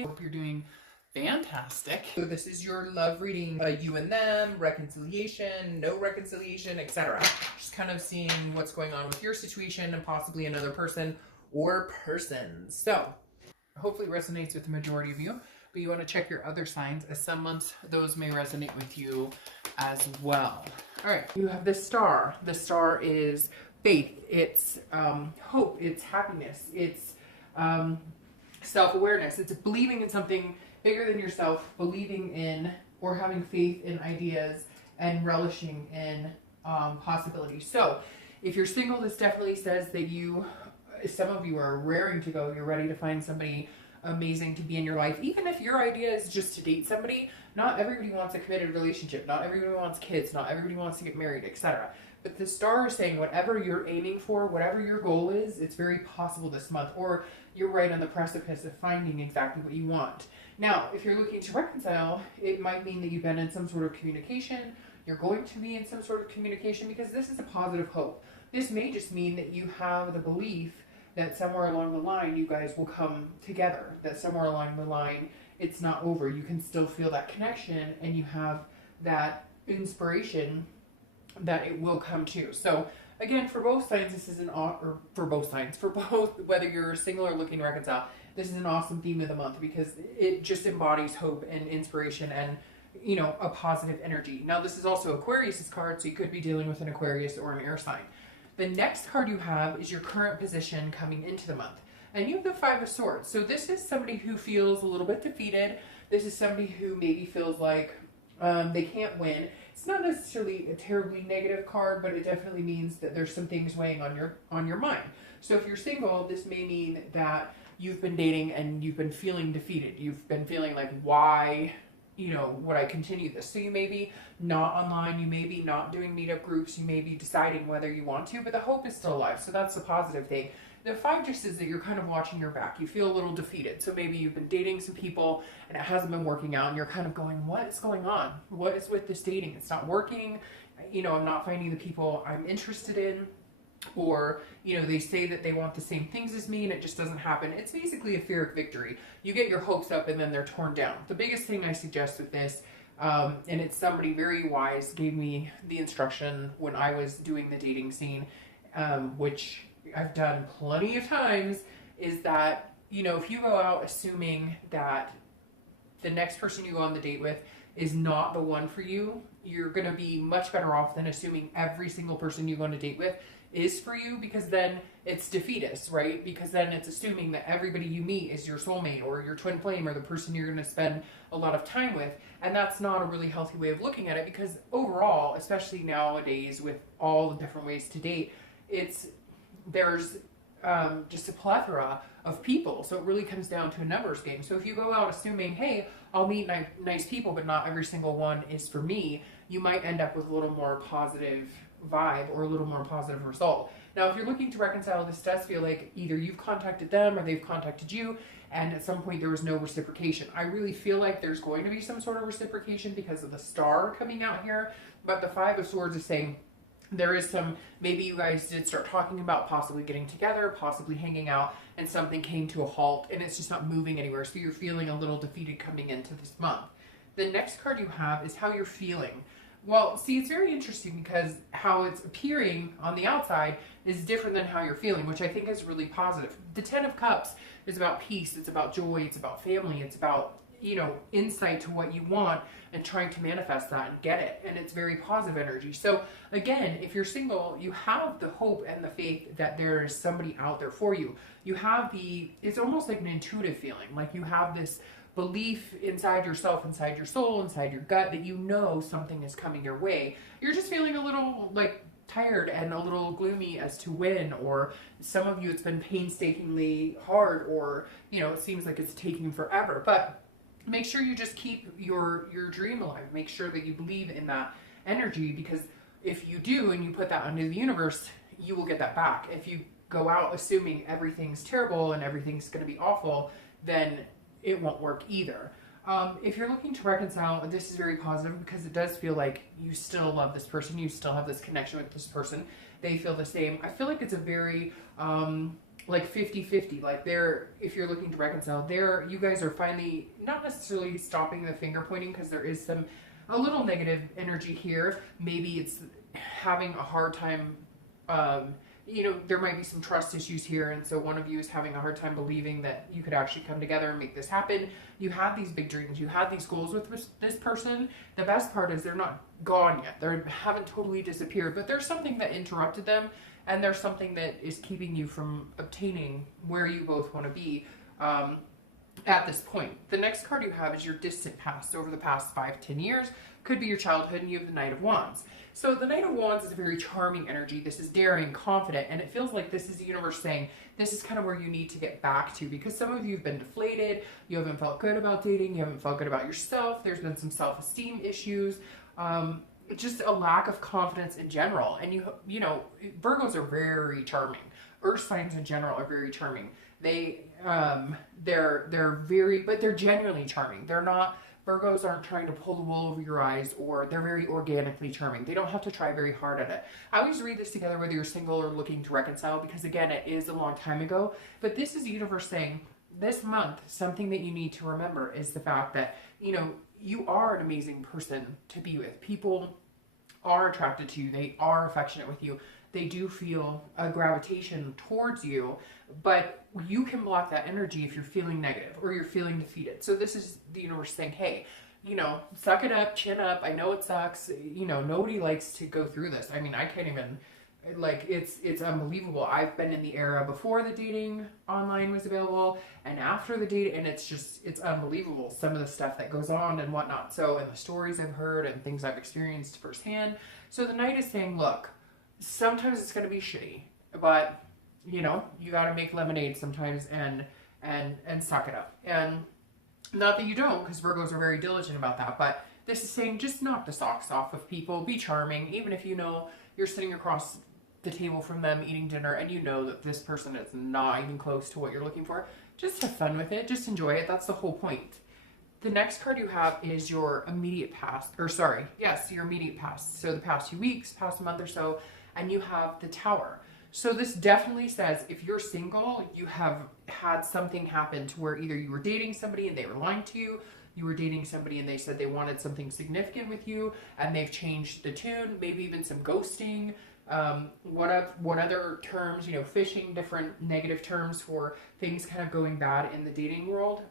Gemini. Hope you're doing fantastic. So this is your love reading, you and them, reconciliation, no reconciliation, etc. Just kind of seeing what's going on with your situation and possibly another person or persons. So hopefully it resonates with the majority of you, but you want to check your other signs, as some months those may resonate with you as well. All right, you have the star. The star is faith, it's hope, it's happiness, it's self-awareness, it's believing in something bigger than yourself, believing in or having faith in ideas and relishing in possibilities. So if you're single, this definitely says that some of you are raring to go. You're ready to find somebody amazing to be in your life. Even if your idea is just to date somebody, not everybody wants a committed relationship. Not everybody wants kids. Not everybody wants to get married, etc. But the star is saying whatever you're aiming for, whatever your goal is, it's very possible this month, or you're right on the precipice of finding exactly what you want. Now, if you're looking to reconcile, it might mean that you've been in some sort of communication. You're going to be in some sort of communication because this is a positive hope. This may just mean that you have the belief that somewhere along the line you guys will come together, that somewhere along the line it's not over. You can still feel that connection and you have that inspiration that it will come to. So again, for both signs, this is for both, whether you're single or looking to reconcile, this is an awesome theme of the month because it just embodies hope and inspiration and, you know, a positive energy. Now, this is also Aquarius's card, so you could be dealing with an Aquarius or an air sign. The next card you have is your current position coming into the month. And you have the Five of Swords. So this is somebody who feels a little bit defeated. This is somebody who maybe feels like they can't win. It's not necessarily a terribly negative card, but it definitely means that there's some things weighing on your mind. So if you're single, this may mean that you've been dating and you've been feeling defeated. You've been feeling like, why, you know, would I continue this? So you may be not online, you may be not doing meetup groups, you may be deciding whether you want to, but the hope is still alive. So that's the positive thing. The five just is that you're kind of watching your back. You feel a little defeated. So maybe you've been dating some people and it hasn't been working out and you're kind of going, what is going on? What is with this dating? It's not working. You know, I'm not finding the people I'm interested in. Or, you know, they say that they want the same things as me and it just doesn't happen. It's basically a fear of victory. You get your hopes up and then they're torn down. The biggest thing I suggest with this, and it's somebody very wise gave me the instruction when I was doing the dating scene, which I've done plenty of times, is that, you know, if you go out assuming that the next person you go on the date with is not the one for you, you're going to be much better off than assuming every single person you go on a date with is for you, because then it's defeatist, right? Because then it's assuming that everybody you meet is your soulmate or your twin flame or the person you're going to spend a lot of time with. And that's not a really healthy way of looking at it, because overall, especially nowadays with all the different ways to date, there's just a plethora of people. So it really comes down to a numbers game. So if you go out assuming, hey, I'll meet nice people, but not every single one is for me, you might end up with a little more positive vibe or a little more positive result. Now, if you're looking to reconcile, this does feel like either you've contacted them or they've contacted you, and at some point there was no reciprocation. I really feel like there's going to be some sort of reciprocation because of the star coming out here, but the Five of Swords is saying there is some, maybe you guys did start talking about possibly getting together, possibly hanging out, and something came to a halt and it's just not moving anywhere. So you're feeling a little defeated coming into this month. The next card you have is how you're feeling. Well, see, it's very interesting because how it's appearing on the outside is different than how you're feeling, which I think is really positive. The Ten of Cups is about peace, it's about joy, it's about family, it's about, you know, insight to what you want and trying to manifest that and get it. And it's very positive energy. So again, if you're single, you have the hope and the faith that there is somebody out there for you. You have it's almost like an intuitive feeling, like you have this belief inside yourself, inside your soul, inside your gut that you know something is coming your way. You're just feeling a little like tired and a little gloomy as to when, or some of you it's been painstakingly hard, or, you know, it seems like it's taking forever. But make sure you just keep your dream alive. Make sure that you believe in that energy, because if you do and you put that into the universe, you will get that back. If you go out assuming everything's terrible and everything's going to be awful, then it won't work either. If you're looking to reconcile, this is very positive because it does feel like you still love this person. You still have this connection with this person. They feel the same. I feel like it's a very like 50-50. Like if you're looking to reconcile, you guys are finally not necessarily stopping the finger pointing, because there is a little negative energy here. Maybe it's having a hard time, there might be some trust issues here, and so one of you is having a hard time believing that you could actually come together and make this happen. You had these big dreams, you had these goals with this person. The best part is they're not gone yet. They haven't totally disappeared, but there's something that interrupted them, and there's something that is keeping you from obtaining where you both want to be at this point. The next card you have is your distant past, over the past 5-10 years. Could be your childhood, and you have the Knight of Wands. So the Knight of Wands is a very charming energy. This is daring, confident, and it feels like this is the universe saying this is kind of where you need to get back to, because some of you have been deflated. You haven't felt good about dating. You haven't felt good about yourself. There's been some self-esteem issues, just a lack of confidence in general. And you know, Virgos are very charming. Earth signs in general are very charming. They're very, but they're genuinely charming. They're not, Virgos aren't trying to pull the wool over your eyes, or they're very organically charming. They don't have to try very hard at it. I always read this together whether you're single or looking to reconcile, because again, it is a long time ago, but this is the universe saying this month, something that you need to remember is the fact that, you know, you are an amazing person to be with. People are attracted to you. They are affectionate with you. They do feel a gravitation towards you, but you can block that energy if you're feeling negative or you're feeling defeated. So this is the universe saying, hey, you know, suck it up, chin up. I know it sucks. You know, nobody likes to go through this. I mean, I can't even, like, it's unbelievable. I've been in the era before the dating online was available and after the date, and it's unbelievable, some of the stuff that goes on and whatnot. So, and the stories I've heard and things I've experienced firsthand. So the Knight is saying, look, sometimes it's going to be shitty, but you know, you got to make lemonade sometimes and suck it up. And not that you don't, because Virgos are very diligent about that, but this is saying just knock the socks off of people, be charming, even if you know you're sitting across the table from them eating dinner and you know that this person is not even close to what you're looking for. Just have fun with it, just enjoy it. That's the whole point. The next card you have is your immediate past, your immediate past. So the past few weeks, past month or so, and you have the Tower. So this definitely says if you're single, you have had something happen to where either you were dating somebody and they were lying to you, you were dating somebody and they said they wanted something significant with you and they've changed the tune, maybe even some ghosting, what other terms, you know, fishing, different negative terms for things kind of going bad in the dating world.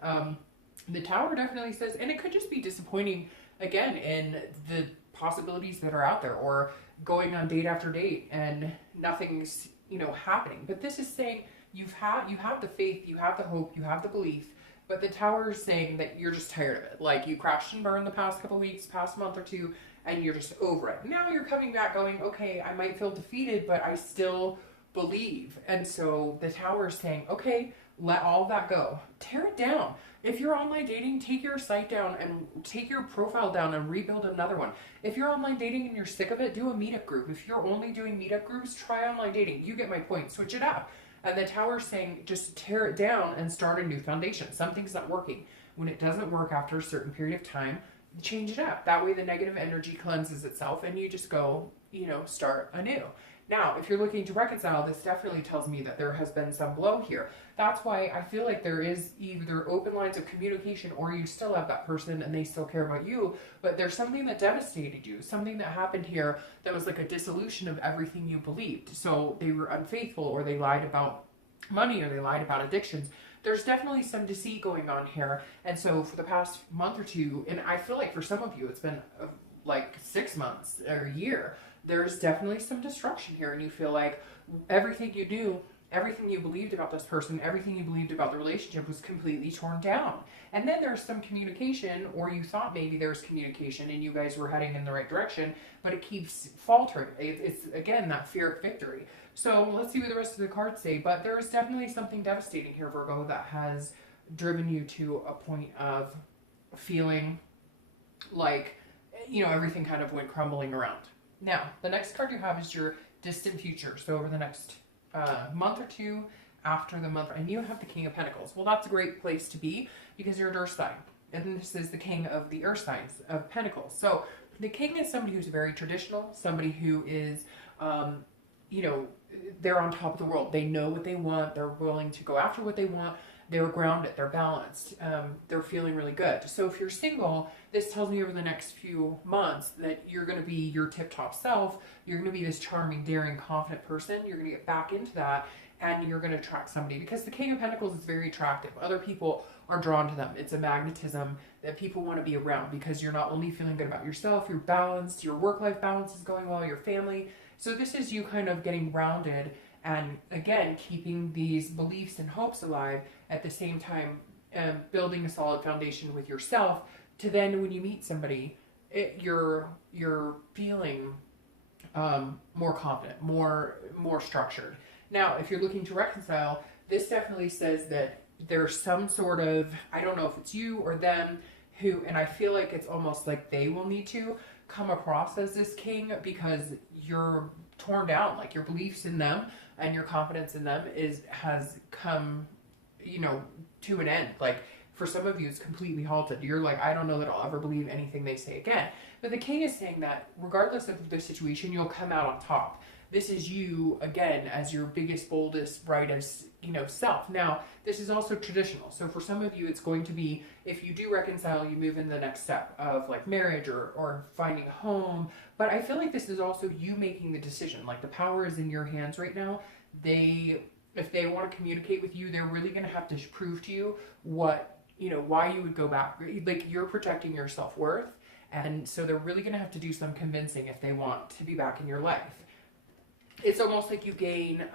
The Tower definitely says, and it could just be disappointing again in the possibilities that are out there, or going on date after date and nothing's, you know, happening. But this is saying you have the faith, you have the hope, you have the belief, but the Tower is saying that you're just tired of it. Like, you crashed and burned the past couple weeks, past month or two, and you're just over it. Now you're coming back going, okay, I might feel defeated, but I still believe. And so the Tower is saying, okay, let all that go. Tear it down. If you're online dating, take your site down and take your profile down and rebuild another one. If you're online dating and you're sick of it, do a meetup group. If you're only doing meetup groups, try online dating. You get my point. Switch it up. And the Tower's saying just tear it down and start a new foundation. Something's not working. When it doesn't work after a certain period of time, change it up. That way the negative energy cleanses itself and you just go, you know, start anew. Now, if you're looking to reconcile, this definitely tells me that there has been some blow here. That's why I feel like there is either open lines of communication, or you still have that person and they still care about you, but there's something that devastated you, something that happened here that was like a dissolution of everything you believed. So they were unfaithful, or they lied about money, or they lied about addictions. There's definitely some deceit going on here. And so for the past month or two, and I feel like for some of you, it's been like 6 months or a year, there's definitely some destruction here, and you feel like everything you knew, everything you believed about this person, everything you believed about the relationship was completely torn down. And then there's some communication, or you thought maybe there was communication and you guys were heading in the right direction, but it keeps faltering. It's again, that fear of victory. So let's see what the rest of the cards say. But there is definitely something devastating here, Virgo, that has driven you to a point of feeling like, you know, everything kind of went crumbling around. Now, the next card you have is your distant future. So over the next month or two after the month, and you have the King of Pentacles. Well, that's a great place to be because you're an Earth sign. And this is the King of the Earth signs of Pentacles. So the King is somebody who's very traditional, somebody who is, you know, they're on top of the world. They know what they want. They're willing to go after what they want. They're grounded. They're balanced. They're feeling really good. So if you're single, this tells me over the next few months that you're going to be your tip-top self. You're going to be this charming, daring, confident person. You're going to get back into that, and you're going to attract somebody, because the King of Pentacles is very attractive. Other people are drawn to them. It's a magnetism that people want to be around, because you're not only feeling good about yourself, you're balanced, your work-life balance is going well, your family. So this is you kind of getting grounded and, again, keeping these beliefs and hopes alive at the same time, building a solid foundation with yourself, to then when you meet somebody, you're feeling more confident, more structured. Now, if you're looking to reconcile, this definitely says that there's some sort of, I don't know if it's you or them, who, and I feel like it's almost like they will need to come across as this king, because you're torn down, like your beliefs in them and your confidence in them has come, you know, to an end. Like for some of you, it's completely halted. You're like, I don't know that I'll ever believe anything they say again. But the king is saying that regardless of the situation, you'll come out on top. This is you, again, as your biggest, boldest, brightest, you know, self. Now, this is also traditional. So for some of you, it's going to be, if you do reconcile, you move into the next step of like marriage or finding a home. But I feel like this is also you making the decision. Like the power is in your hands right now. If they want to communicate with you, they're really going to have to prove to you what, you know, why you would go back. Like you're protecting your self-worth. And so they're really going to have to do some convincing if they want to be back in your life. It's almost like you gain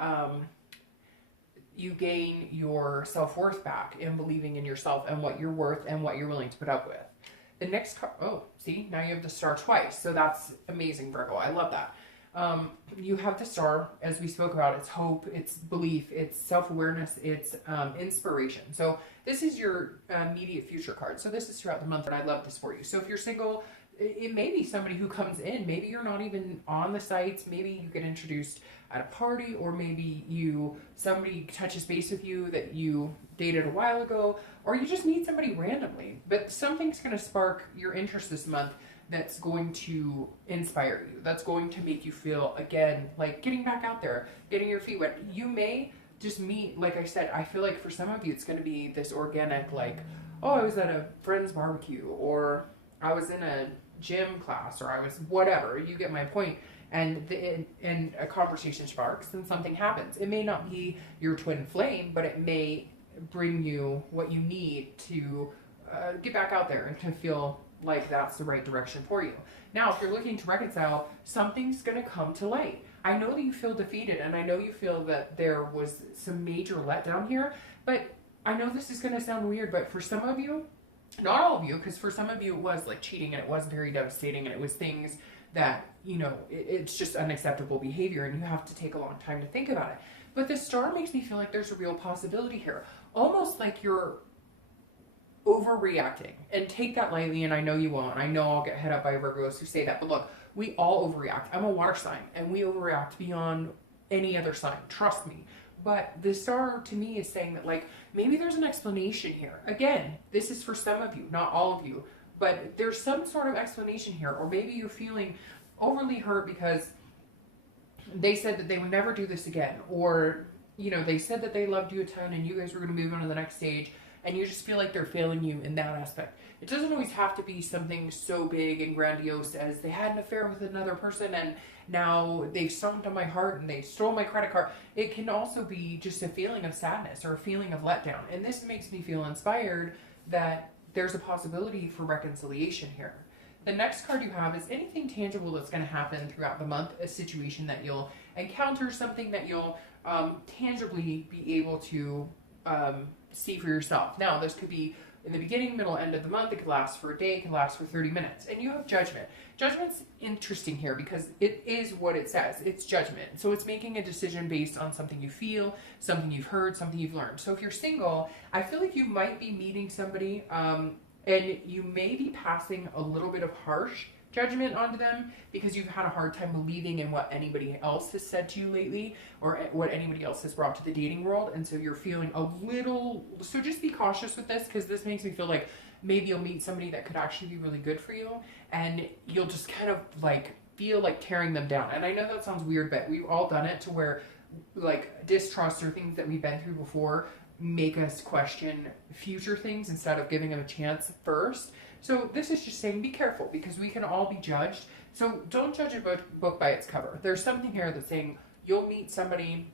your self-worth back in believing in yourself and what you're worth and what you're willing to put up with. The next card, oh, see, now you have the star twice. So that's amazing, Virgo. I love that. You have the star, as we spoke about. It's hope, it's belief, it's self-awareness, it's inspiration. So this is your immediate future card. So this is throughout the month, and I love this for you. So if you're single, it may be somebody who comes in. Maybe you're not even on the sites. Maybe you get introduced at a party, or maybe somebody touches base with you that you dated a while ago, or you just meet somebody randomly. But something's going to spark your interest this month that's going to inspire you. That's going to make you feel, again, like getting back out there, getting your feet wet. You may just meet, like I said, I feel like for some of you, it's going to be this organic, like, oh, I was at a friend's barbecue, or I was in a gym class, or I was whatever. You get my point. And a conversation sparks and something happens. It may not be your twin flame, but it may bring you what you need to get back out there and to feel like that's the right direction for you. Now, if you're looking to reconcile, something's going to come to light. I know that you feel defeated, and I know you feel that there was some major letdown here, but I know this is going to sound weird, but for some of you, not all of you, because for some of you it was like cheating, and it was very devastating, and it was things that, you know, it's just unacceptable behavior, and you have to take a long time to think about it. But the star makes me feel like there's a real possibility here, almost like you're overreacting. And take that lightly, and I know you won't. I know I'll get hit up by Virgos who say that, but look, we all overreact. I'm a water sign, and we overreact beyond any other sign, trust me. But the star to me is saying that, like, maybe there's an explanation here. Again, this is for some of you, not all of you, but there's some sort of explanation here. Or maybe you're feeling overly hurt because they said that they would never do this again, or, you know, they said that they loved you a ton and you guys were going to move on to the next stage, and you just feel like they're failing you in that aspect. It doesn't always have to be something so big and grandiose as they had an affair with another person and now they've stomped on my heart and they stole my credit card. It can also be just a feeling of sadness or a feeling of letdown. And this makes me feel inspired that there's a possibility for reconciliation here. The next card you have is anything tangible that's going to happen throughout the month, a situation that you'll encounter, something that you'll tangibly be able to see for yourself. Now, this could be in the beginning, middle, end of the month. It could last for a day. It could last for 30 minutes. And you have judgment. Judgment's interesting here because it is what it says. It's judgment. So it's making a decision based on something you feel, something you've heard, something you've learned. So if you're single, I feel like you might be meeting somebody and you may be passing a little bit of harsh judgment onto them because you've had a hard time believing in what anybody else has said to you lately or what anybody else has brought to the dating world. And so you're feeling a little, so just be cautious with this because this makes me feel like maybe you'll meet somebody that could actually be really good for you and you'll just kind of like feel like tearing them down. And I know that sounds weird, but we've all done it to where like distrust or things that we've been through before make us question future things instead of giving them a chance first. So this is just saying be careful, because we can all be judged. So don't judge a book by its cover. There's something here that's saying you'll meet somebody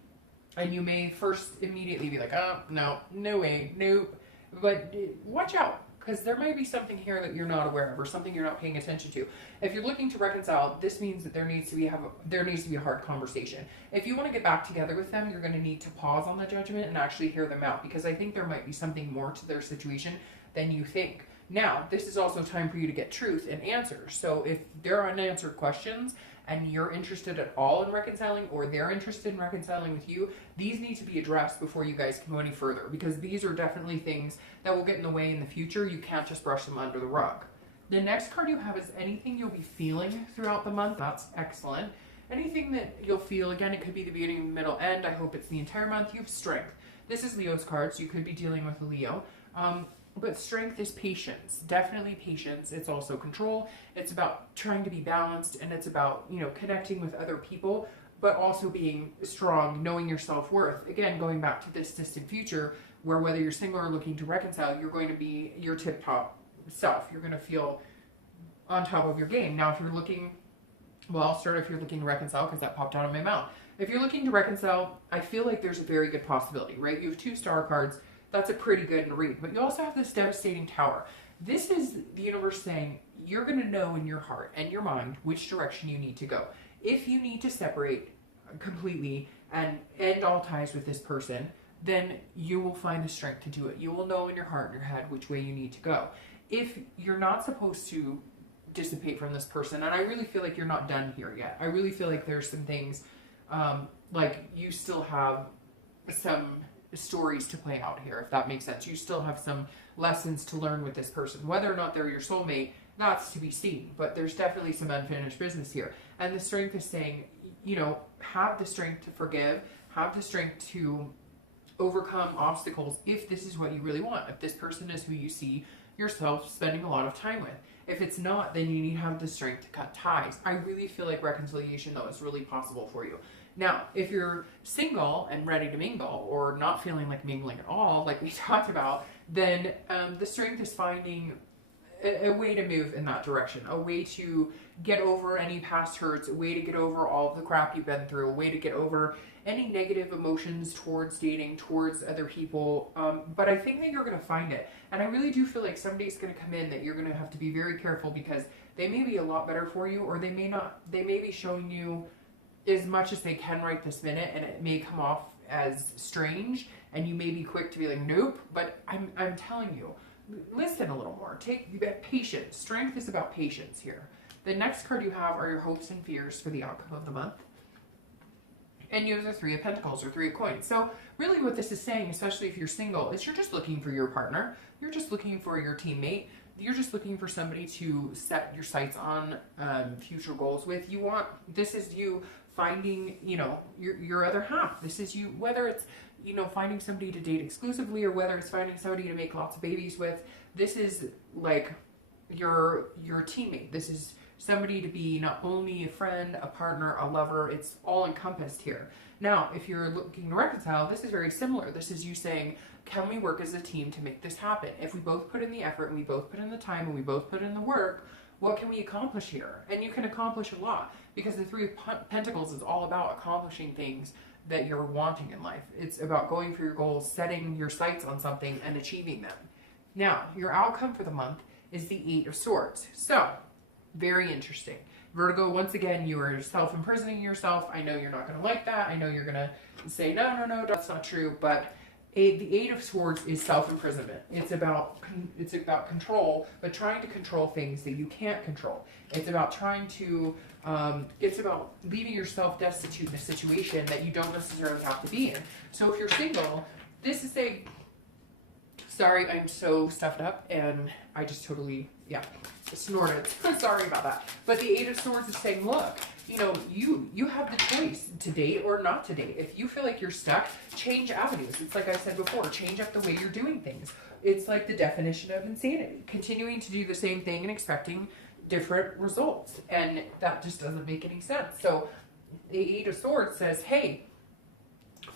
and you may first immediately be like, oh, no way, nope. But watch out, because there may be something here that you're not aware of, or something you're not paying attention to. If you're looking to reconcile, this means that there needs to be a hard conversation. If you want to get back together with them, you're going to need to pause on the judgment and actually hear them out, because I think there might be something more to their situation than you think. Now, this is also time for you to get truth and answers. So if there are unanswered questions and you're interested at all in reconciling, or they're interested in reconciling with you, these need to be addressed before you guys can go any further, because these are definitely things that will get in the way in the future. You can't just brush them under the rug. The next card you have is anything you'll be feeling throughout the month. That's excellent. Anything that you'll feel, again, it could be the beginning, middle, end. I hope it's the entire month. You have strength. This is Leo's card, so you could be dealing with a Leo. But strength is patience, definitely patience. It's also control. It's about trying to be balanced, and it's about, you know, connecting with other people, but also being strong, knowing your self-worth. Again, going back to this distant future, where whether you're single or looking to reconcile, you're going to be your tip-top self. You're going to feel on top of your game. Now, if you're looking, well, I'll start if you're looking to reconcile, because that popped out of my mouth. If you're looking to reconcile, I feel like there's a very good possibility, right? You have 2 star cards. That's a pretty good read. But you also have this devastating Tower. This is the universe saying you're going to know in your heart and your mind which direction you need to go. If you need to separate completely and end all ties with this person, then you will find the strength to do it. You will know in your heart and your head which way you need to go. If you're not supposed to dissipate from this person, and I really feel like you're not done here yet. I really feel like there's some things, like you still have some stories to play out here, if that makes sense. You still have some lessons to learn with this person. Whether or not they're your soulmate, that's to be seen, but there's definitely some unfinished business here. And the strength is saying, you know, have the strength to forgive, have the strength to overcome obstacles if this is what you really want, if this person is who you see yourself spending a lot of time with. If it's not, then you need to have the strength to cut ties. I really feel like reconciliation, though, is really possible for you. Now, if you're single and ready to mingle, or not feeling like mingling at all, like we talked about, then the strength is finding a way to move in that direction, a way to get over any past hurts, a way to get over all of the crap you've been through, a way to get over any negative emotions towards dating, towards other people. But I think that you're going to find it. And I really do feel like somebody's going to come in that you're going to have to be very careful, because they may be a lot better for you, or they may not. They may be showing you as much as they can right this minute, and it may come off as strange, and you may be quick to be like, nope. But I'm telling you, listen a little more. Take patience. Strength is about patience here. The next card you have are your hopes and fears for the outcome of the month. And you have the 3 of Pentacles, or 3 of Coins. So really what this is saying, especially if you're single, is you're just looking for your partner. You're just looking for your teammate. You're just looking for somebody to set your sights on future goals with. This is you finding, you know, your other half. This is you, whether it's, you know, finding somebody to date exclusively, or whether it's finding somebody to make lots of babies with. This is like your teammate. This is somebody to be not only a friend, a partner, a lover. It's all encompassed here. Now, if you're looking to reconcile, this is very similar. This is you saying, can we work as a team to make this happen? If we both put in the effort, and we both put in the time, and we both put in the work, what can we accomplish here? And you can accomplish a lot, because the 3 of Pentacles is all about accomplishing things that you're wanting in life. It's about going for your goals, setting your sights on something, and achieving them. Now, your outcome for the month is the 8 of Swords. So, very interesting. Virgo, once again, you are self-imprisoning yourself. I know you're not going to like that. I know you're going to say, no, that's not true. But the 8 of Swords is self-imprisonment. It's about control, but trying to control things that you can't control. It's about trying to, it's about leaving yourself destitute in a situation that you don't necessarily have to be in. So if you're single, this is sorry, I'm so stuffed up, and I just totally, snorted. Sorry about that. But the 8 of Swords is saying, look, you know, you have the choice to date or not to date. If you feel like you're stuck, change avenues. It's like I said before, change up the way you're doing things. It's like the definition of insanity. Continuing to do the same thing and expecting different results. And that just doesn't make any sense. So the 8 of Swords says, hey,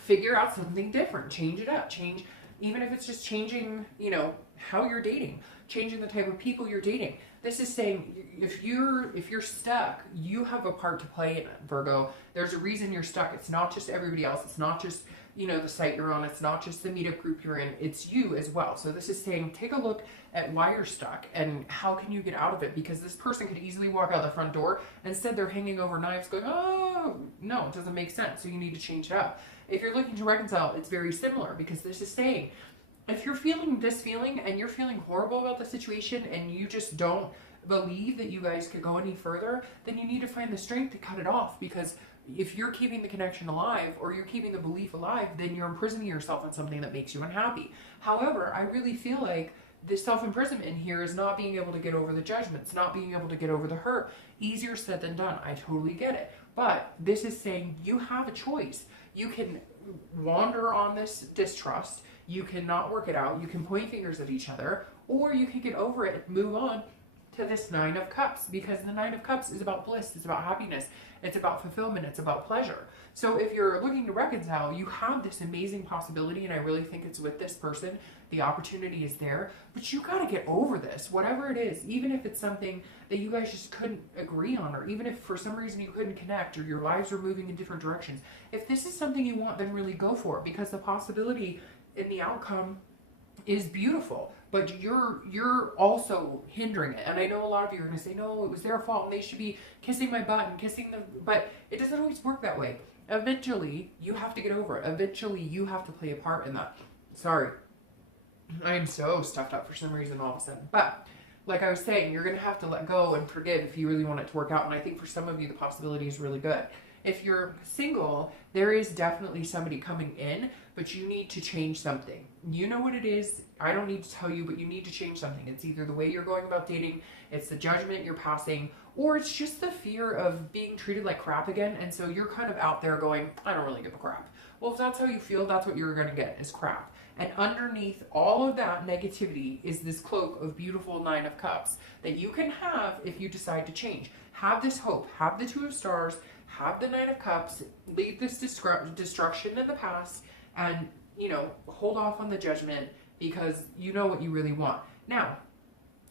figure out something different, change it up, change, even if it's just changing, you know, how you're dating, changing the type of people you're dating. This is saying if you're stuck, you have a part to play in it, Virgo. There's a reason you're stuck. It's not just everybody else. It's not just, you know, the site you're on. It's not just the meetup group you're in. It's you as well. So this is saying take a look at why you're stuck and how can you get out of it, because this person could easily walk out the front door. Instead, they're hanging over knives going, oh, no, it doesn't make sense. So you need to change it up. If you're looking to reconcile, it's very similar, because this is saying if you're feeling this feeling and you're feeling horrible about the situation and you just don't believe that you guys could go any further, then you need to find the strength to cut it off, because if you're keeping the connection alive or you're keeping the belief alive, then you're imprisoning yourself on something that makes you unhappy. However, I really feel like this self-imprisonment in here is not being able to get over the judgments, not being able to get over the hurt. Easier said than done. I totally get it. But this is saying you have a choice. You can wander on this distrust. You can not work it out. You can point fingers at each other, or you can get over it, move on to this Nine of Cups, because the Nine of Cups is about bliss. It's about happiness. It's about fulfillment. It's about pleasure. So if you're looking to reconcile, you have this amazing possibility, and I really think it's with this person. The opportunity is there, but you got to get over this, whatever it is, even if it's something that you guys just couldn't agree on, or even if for some reason you couldn't connect, or your lives are moving in different directions. If this is something you want, then really go for it, because the possibility in the outcome is beautiful, but you're also hindering it. And I know a lot of you are going to say, no, it was their fault and they should be kissing my butt and kissing them, but it doesn't always work that way. Eventually, you have to get over it. Eventually, you have to play a part in that. Sorry, I am so stuffed up for some reason all of a sudden. But like I was saying, you're going to have to let go and forgive if you really want it to work out. And I think for some of you, the possibility is really good. If you're single, there is definitely somebody coming in, but you need to change something. You know what it is. I don't need to tell you, but you need to change something. It's either the way you're going about dating, it's the judgment you're passing, or it's just the fear of being treated like crap again. And so you're kind of out there going, I don't really give a crap. Well, if that's how you feel, that's what you're going to get, is crap. And underneath all of that negativity is this cloak of beautiful Nine of Cups that you can have if you decide to change. Have this hope, have the Two of Stars, have the Nine of Cups, leave this destruction in the past, and, you know, hold off on the judgment, because you know what you really want. Now,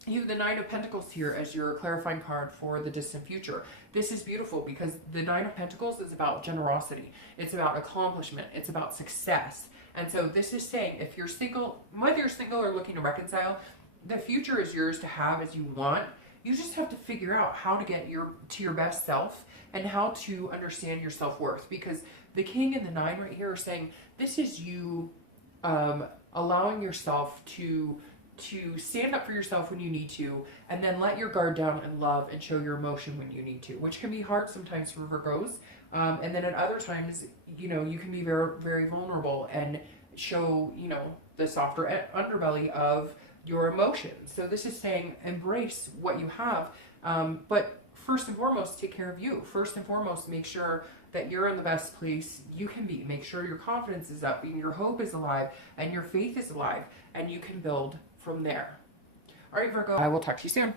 you have the Nine of Pentacles here as your clarifying card for the distant future. This is beautiful because the Nine of Pentacles is about generosity. It's about accomplishment. It's about success. And so this is saying if you're single, whether you're single or looking to reconcile, the future is yours to have as you want. You just have to figure out how to get to your best self and how to understand your self-worth, because the King and the Nine right here are saying this is you allowing yourself to stand up for yourself when you need to, and then let your guard down and love and show your emotion when you need to, which can be hard sometimes for Virgos. And then at other times, you know, you can be very, very vulnerable and show, you know, the softer underbelly of your emotions. So this is saying embrace what you have, but first and foremost, take care of you. First and foremost, make sure that you're in the best place you can be. Make sure your confidence is up and your hope is alive and your faith is alive, and you can build from there. All right, Virgo, I will talk to you soon.